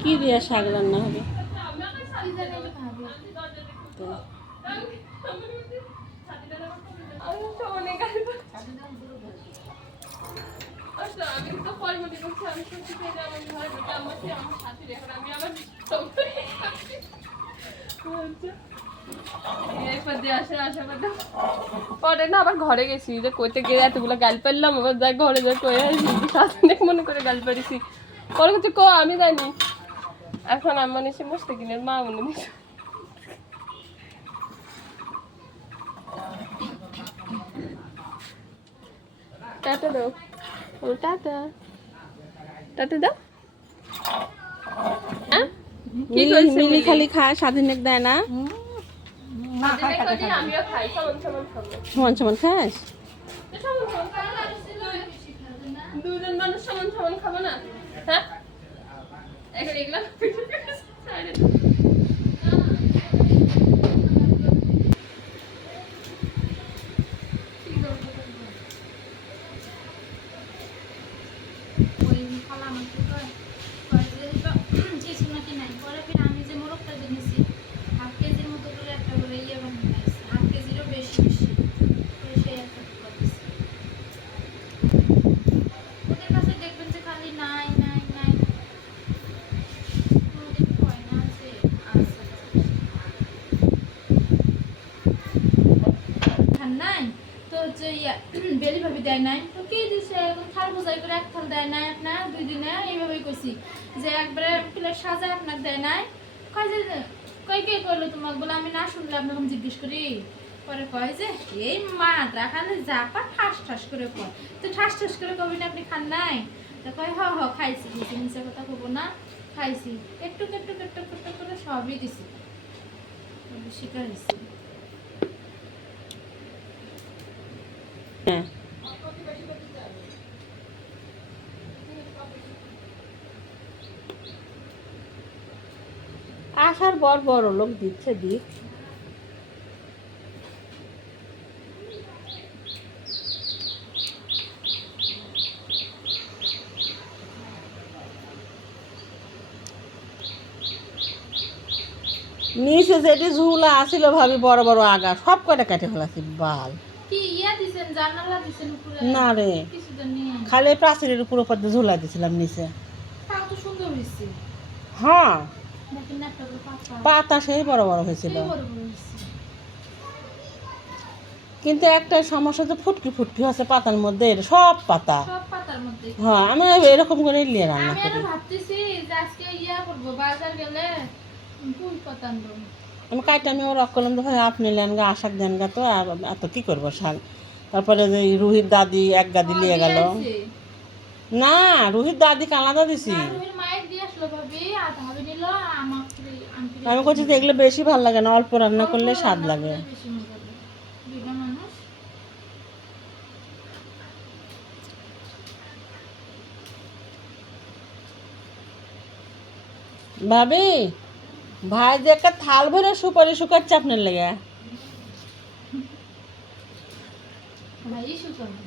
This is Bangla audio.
কি দিয়ে শাক রান্না হবে? আমি আবার এরপর দিয়ে আসে আসা কথা পরে না আবার ঘরে গেছি যে কইতে গিয়ে এতগুলো গাল পারলাম আবার যাই ঘরে যাই কয়ে আসি। সাথে মনে করে গাল পারিছি। পরে কিছু কো আমি জানি। এখন আমার এসে মুস্তাকিনের মা মনে দিচ্ছে টাটা দাও। বলো টাটা। টাটা দাও? কি মিলি? খালি খায় স্বাধীনের দেয় না। সমান সমান খাস? দুজন মানুষ সমান সমান খাব না। হ্যাঁ? এখন এগুলা সাইডে দাও। ওই খালা আমাকে কয় কয় যে এটা চিসু নাকি নাই পরে ফির আমি যে মোরগটা জেনেছি হাফ কেজির মতো করে একটা করে ইয়ে বানিয়ে নিয়েছি হাফ কেজিরও বেশি বেশি তো সেই একটা করতেছি ওদের কাছে দেখবেন যে খালি নাই নাই নাই কোনোদিন কয় না যে আছে খান নাই তো হচ্ছে ইয়া বেলি ভাবি দেয় নাই। তো কি দিছে? থাল বোঝাই করে এক থাল দেয় নাই আপনার, দুই দিনে এইভাবেই কইছি যে একবারে প্লেট সাজা আপনার দেয় নাই। কয় যে কই কে করল তোমাকে? বলে আমি না শুনলে আপনাকে জিজ্ঞেস করি। পরে কয় যে এই মা রাখালে জাপা ঠাস ঠাস করে কয়। তো ঠাস ঠাস করে কবি না আপনি খান নাই? তো কয়, হ হ, খাইছি। কিছু নিচে কথা কব না, খাইছি। একটু একটু একটু একটু করে সবই দিছি। শিকার হয়েছি হ্যাঁ। আসার পর বড় লোক দিচ্ছে দিক। নিচে যেটি ঝুলা আসিল ভাবি বড় বড় আগা, সব কটা কেটে ফেলাছি, বাল। না রে। খালি প্রাচীরের উপর উপর দিয়ে ঝুলা দিয়েছিলাম নিচে। হ্যাঁ। পাতা। সেই বড় বড় হয়েছিল। কিন্তু একটা সমস্যা তো ফুটকি ফুটকি হচ্ছে পাতার মধ্যে সব পাতা। হ্যাঁ আমি এরকম করে নিয়ে রান্না করি। ভাবতেছি আজকে ইয়া করব বাজার গেলে ফুল পাতা আমি কাইটা আমি ওর করলাম ভাই আপনি নেন গা আশাক দেন গা তো আর এত কি করব শাক তারপরে যে রুহির দাদি এক গাদি নিয়ে গেল। না রুহির দাদিকে আলাদা দিছি। আমি করছি যে এগুলো বেশি ভালো লাগে না অল্প রান্না করলে স্বাদ লাগে। ভাবি? ভাই যে একটা থাল ভরে সুপারি শুকাচ্ছে আপনার লেগে। ভাই শুকাবো।